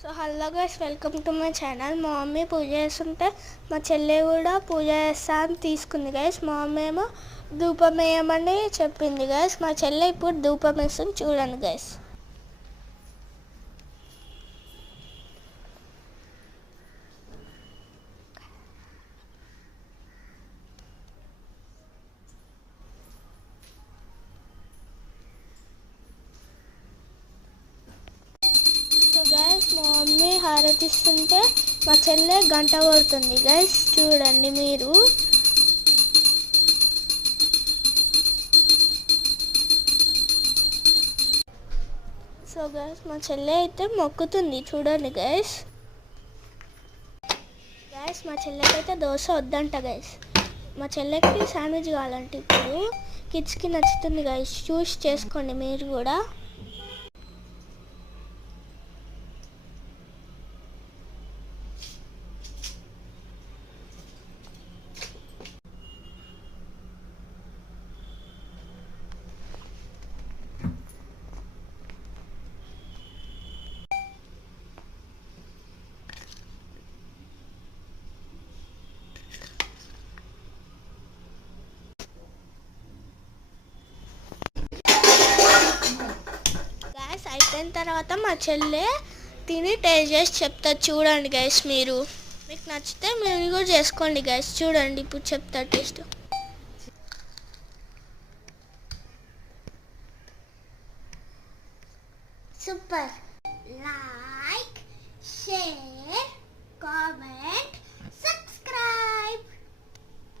So hello guys, welcome to my channel. మా మమ్మీ పూజ చేస్తుంటే మా చెల్లె కూడా పూజ చేస్తా అని తీసుకుంది గైస్. మా మమ్మీ ఏమో ధూపం వేయమని చెప్పింది గైస్. మా చెల్లె ఇప్పుడు ధూపం వేస్తుంది, చూడండి గైస్. సో గైస్, మా మమ్మీ హారతిస్తుంటే మా చెల్లె గంట కొడుతుంది గైస్, చూడండి మీరు. సో గైస్, మా చెల్లె అయితే మొక్కుతుంది, చూడండి గైస్. మా చెల్లెకి అయితే దోశ వద్దంట గైస్. మా చెల్లెకి శాండ్విచ్ కావాలంటే ఇప్పుడు కిడ్స్కి నచ్చుతుంది గైస్, చూస్ చేసుకోండి మీరు కూడా. అయిపోయిన తర్వాత మా చెల్లె తిని టేస్ట్ చేసి చెప్తా, చూడండి గైస్. మీరు మీకు నచ్చితే మీరు కూడా చేసుకోండి గైస్, చూడండి ఇప్పుడు చెప్తా టేస్ట్. సూపర్. Like, share.